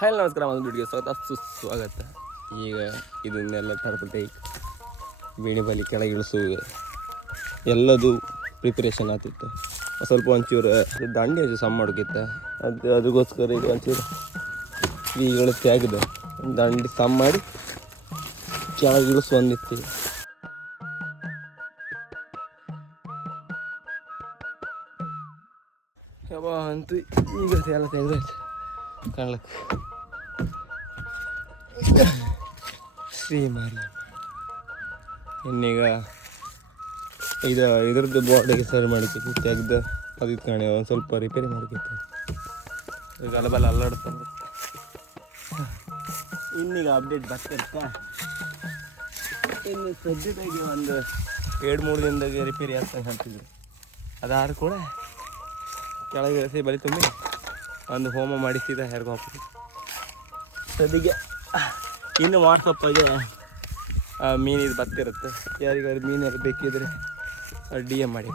Hi ನಮಸ್ಕಾರ, ಒಂದು ವಿಡಿಯೋಗೆ ಸುಸ್ವಾಗತ. ಈಗ ಇದನ್ನೆಲ್ಲ ಟರ್ಪಟೆ ಬೇಣಿ ಬಲಿ ಕೆಳಗೆ ಇಳಿಸುವುದು ಎಲ್ಲದು ಪ್ರಿಪ್ರೇಷನ್ ಆಗ್ತಿತ್ತು. ಸ್ವಲ್ಪ ಒಂಚೂರು ದಂಡೆ ಸಮ್ ಮಾಡೋಕ್ಕಿತ್ತ, ಅದಕ್ಕೋಸ್ಕರ ಈಗ ಒಂಚೂರು ಈಗಳು ತೆಗೆದು ದಂಡಿ ಸಮ್ ಮಾಡಿ ಕೆಳಗೆ ಇಳಿಸು ಬಂದಿತ್ತು. ಯವ್ವ ಅಂತೂ ಈಗ ಎಲ್ಲ ತೆಗೆದಾಯ್ತು ಕಾಣ್ಲಕ್ಕೆ. ಶ್ರೀ ಮಾರಿ ಇನ್ನೀಗ ಇದ್ರದ್ದು ಬಾಡಿಗೆ ಸರಿ ಮಾಡಿತ್ತು, ತೆಗ್ದು ಅದು ಕಾಣಿ ಒಂದು ಸ್ವಲ್ಪ ರಿಪೇರಿ ಮಾಡೋಕ್ಕಿತ್ತು. ಈಗ ಗಲಬಲ ಅಲ್ಲಾಡ್ತಾನೆ. ಇನ್ನೀಗ ಅಪ್ಡೇಟ್ ಬರ್ತಿರ್ತಾ ಇನ್ನು ಸದ್ಯದಾಗಿ ಒಂದು 2-3 ದಿನದಾಗೆ ರಿಪೇರಿ ಆಗ್ತಾ ಅಂತಿದ್ರು. ಅದಾದ್ರೂ ಕೂಡ ಕೆಳಗೆ ಬಲಿ ತುಂಬಿ ಒಂದು ಹೋಮ ಮಾಡಿಸಿದ ಹೆರ್ಗು ಹಾಕ್ತೀವಿ. ಸದ್ಯಕ್ಕೆ ಇನ್ನು ವಾಟ್ಸಪ್ಪಾಗೆ ಮೀನಿದು ಬರ್ತಿರುತ್ತೆ. ಯಾರಿಗಾದ್ರು ಮೀನಾದ್ರು ಬೇಕಿದ್ರೆ DM ಮಾಡಿ.